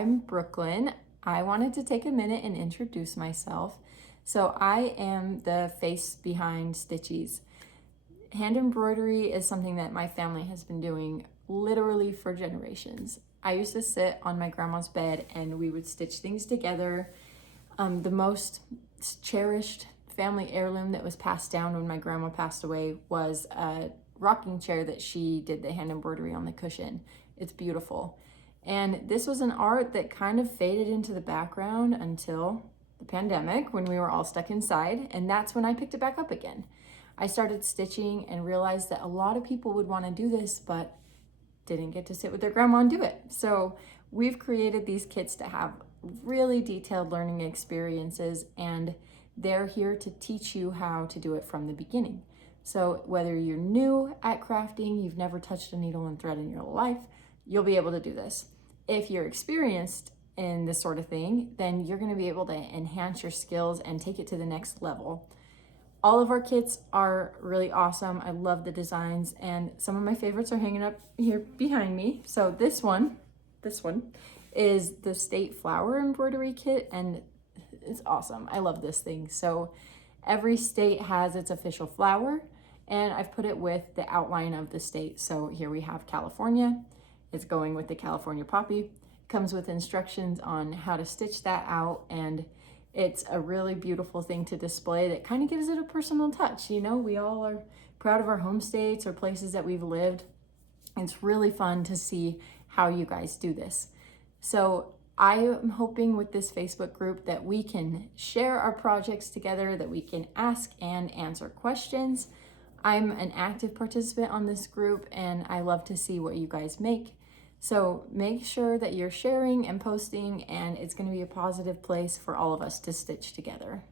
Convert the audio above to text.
I'm Brooklyn. I wanted to take a minute and introduce myself. So I am the face behind Stitchies. Hand embroidery is something that my family has been doing literally for generations. I used to sit on my grandma's bed and we would stitch things together. The most cherished family heirloom that was passed down when my grandma passed away was a rocking chair that she did the hand embroidery on the cushion. It's beautiful. And this was an art that kind of faded into the background until the pandemic when we were all stuck inside. And that's when I picked it back up again. I started stitching and realized that a lot of people would want to do this, but didn't get to sit with their grandma and do it. So we've created these kits to have really detailed learning experiences, and they're here to teach you how to do it from the beginning. So whether you're new at crafting, you've never touched a needle and thread in your life, you'll be able to do this. If you're experienced in this sort of thing, then you're going to be able to enhance your skills and take it to the next level. All of our kits are really awesome. I love the designs, and some of my favorites are hanging up here behind me. So this one is the state flower embroidery kit, and it's awesome. I love this thing. So every state has its official flower, and I've put it with the outline of the state. So here we have California. It's going with the California poppy. Comes with instructions on how to stitch that out, and it's a really beautiful thing to display that kind of gives it a personal touch. You know, we all are proud of our home states or places that we've lived. It's really fun to see how you guys do this. So I am hoping with this Facebook group that we can share our projects together, that we can ask and answer questions. I'm an active participant on this group, and I love to see what you guys make. So make sure that you're sharing and posting, and it's going to be a positive place for all of us to stitch together.